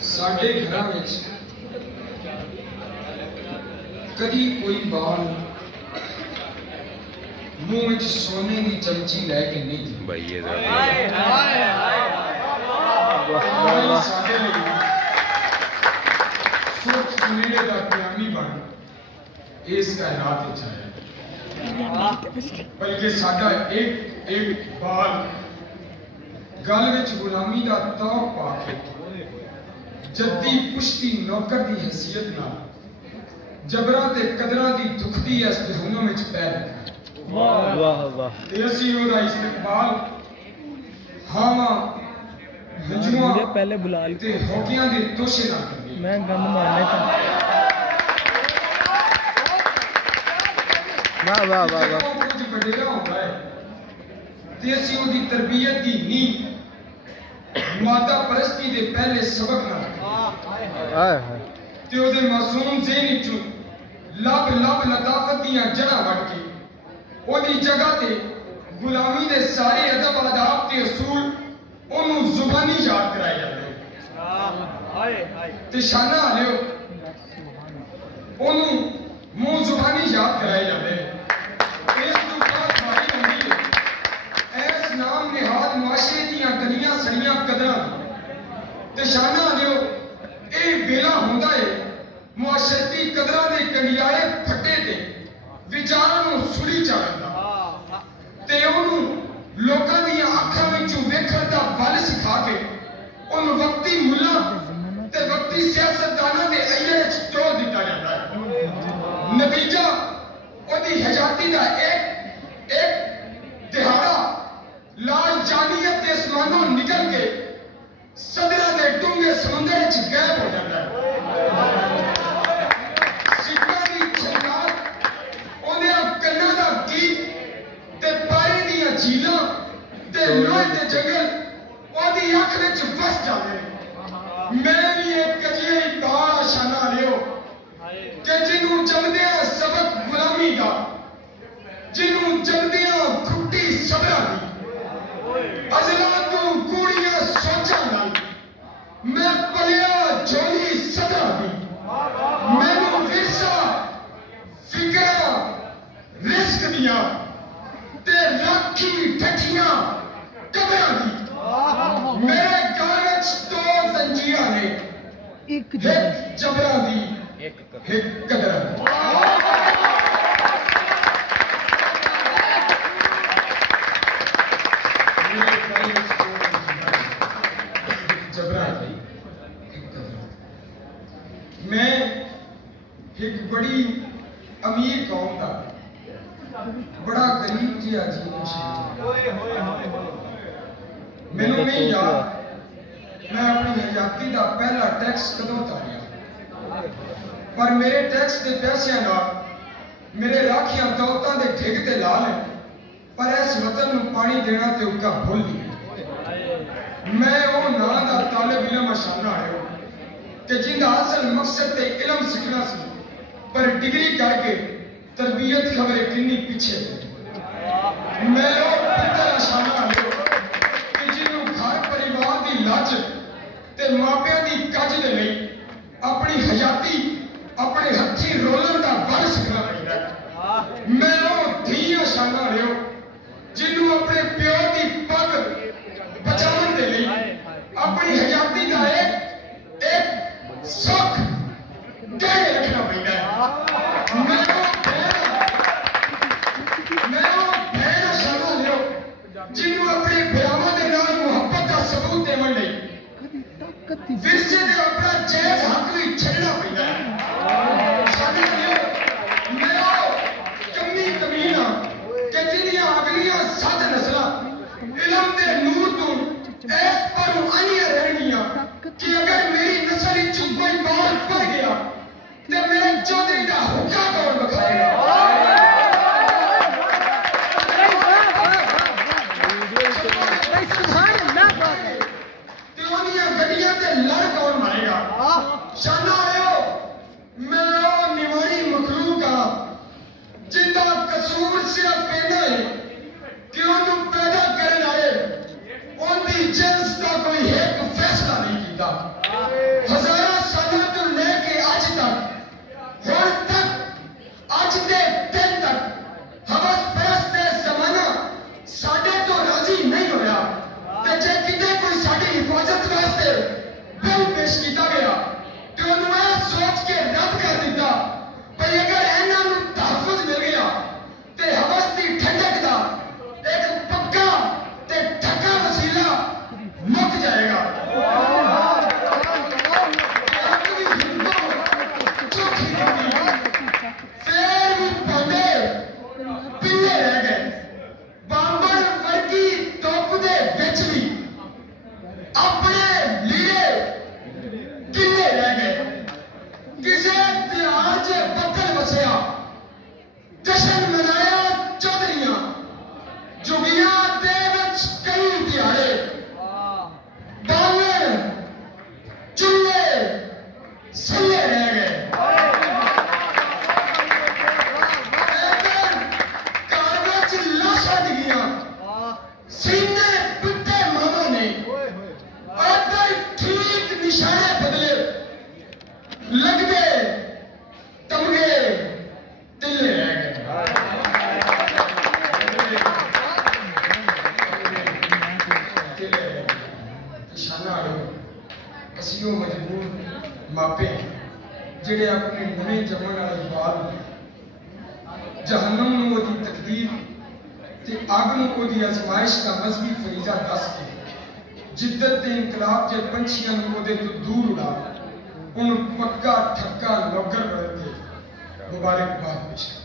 साडे घरां विच कदी कोई बाल मुंह विच सोने की चमची लैके नहीं सुख सुनेरे का प्यामी बन इस कायनात विच आया, बल्कि साडा एक एक बाल गल विच गुलामी का तौक पाके जद्दी पुश्ती नौकर की हैसियत नाल जबरा ते कदरां दी दुखदी इस जहन्नम विच पै रखा। वाह वाह ते असीं ओहदा इस्तेकबाल हावां हंजुआं पहले बुला ते होकियां दे तोशे ना करिए। मैं गंद मारने का वाह वाह वाह वाह कुछ वडेरा होंदा है ते असीं ओहदी तरबियत दी नींह मादा परस्ती दे पहले सबक ना ते ओहदे मासूम ज़हन विचों लब लब लताफत दियां जड़ां वड़ के ओहदी जगह ते गुलामी दे सारे अदब आदाब ते असूल ओनू जुबानी याद कराए जाते ते शाना आलियो ओनू मुंह जुबानी याद कराए जाते। इस तो बाद हमारी होंदी है ऐस नाम निहाद मुआशरे दियां गलियां सड़ियां कदरां ते शाना आलियो ए वेला होंदा है मुआशरती कदरां दे कंडियाले फट्टे ते विचारां नूं सुली चाड़न दा ते ओनू लोकां दियां अखां विचों वेखण दा बल सिखा के ओनू वक्ती मुल्ला ते वक्ती सियासतदानां दे अय्यर च तोड़ दिता जाता है। नतीजा ओदी हजाती दा एक एक दिहाड़ा लालजानियत दे आसमानों निकल के सदरा दे डूंगे समुंदर च गायब हो जाता है। सिक्का दी छलकार ओदे कन्नां दा गीत ते पानी दियां झीलां ते लोहे दे जंगल ओदी अख विच फस जाते हैं। मैं भी एक कजिया ही तारा शाना लियो कि जिन्हों जमदे सबक गुलामी का जिन्हों जमदे खुट्टी सबरा दी अजला तू कूड़ियां सोचा नाल मैं पलिया झोली सदा दी मैनू विरसा फिक्रा रिस्क दिया ते राखी ठठियां कबरां दी मेरे घर विच दो जंजीरां ने एक जबरां दी एक कदरां दी। मैं एक बड़ी अमीर कौम का बड़ा गरीब जी अजीब मैनू नहीं याद मैं अपनी हयाती का पहला टैक्स कदों उतारिया, पर मेरे टैक्स के पैसों नाल मेरे राखियां दौलतां दे ढिग ते ला ले, पर इस वतन नूं पानी देना ते उनका भुल गया। मैं वो नां दा तालिब इलम अशाना आया कि जिंदा असल मकसद ते इलम सीखना सी, पर डिग्री करके तरबियत खबरे किन्नी पीछे। मैं वो पुत्र अशाना आया कि जिन्हों घर परिवार की लज ते मापिया की कज दे लई अपनी हयाती अपने हथी रोलन का बल सीखना पैंदा। मैं वो धी अशाना आया जिन्हों अपने प्यो की पग बचाने के लिए अपनी हयाती का एक सुख कह रखना पैंदा। मैं वो भैन अशाना लियो जिन्हों अपने भरावां दे नाल मुहब्बत का सबूत देवन लई विरसे दे अपना जायज हक भी छड़ना पैंदा। मैं वो कमी कमीना कि जिन्दियां अगलियां 7 नस्लां इलम दे नूर तो ऐस पर आईयां रहणगियां कि अगर मेरी नस्ल विच कोई बाल पड़ गया तो मेरे चौधरी का हुक्का कौन बखाएगा। गड्डियां ते लड़ कौन मारेगा। शाना आयो मैं वो निवारी मखलूक हाँ जिंदा कसूर सिर्फ इन्ना है कि उन्होंने पैदा करने आए उनकी जिन्स का वास्ते बिल पेश किया गया तो उन्होंने सोच के रद्द कर दिता भाई अगर इन्हों तहफुज मिल गया तो हवस की ठंडक का एक पक्का ते ठक्का वसीला मुक जाएगा। फिर भी भांडे पिल्ले रह गए, बांबड़ वर्गी धुप दे विच भी अपने लीड़े किले रह गए। किसे त्योहार च बदल वसिया, जश्न मनाया चौधरियां, जुगियां दे विच कई दिहाड़े, बावण चुल्ले सल्ले रह गए। सीने पिटे मामों ने अगर ठीक निशाने बदले लगते तमगे तिल्ले रह गए। निशाना असी मजबूर मापे जिहड़े अपने नवे जमन वाले बाल जहन्नम नूं ओदी तकदीर ते अग नूं ओदी आजमाइश का मजहबी फरीजा दस के जिद्दत ते इनकलाब जे पंछियां नूं ओदे तो दूर उड़ा उन पक्का ठक्का नौकर बदल के मुबारकबाद पेश कर।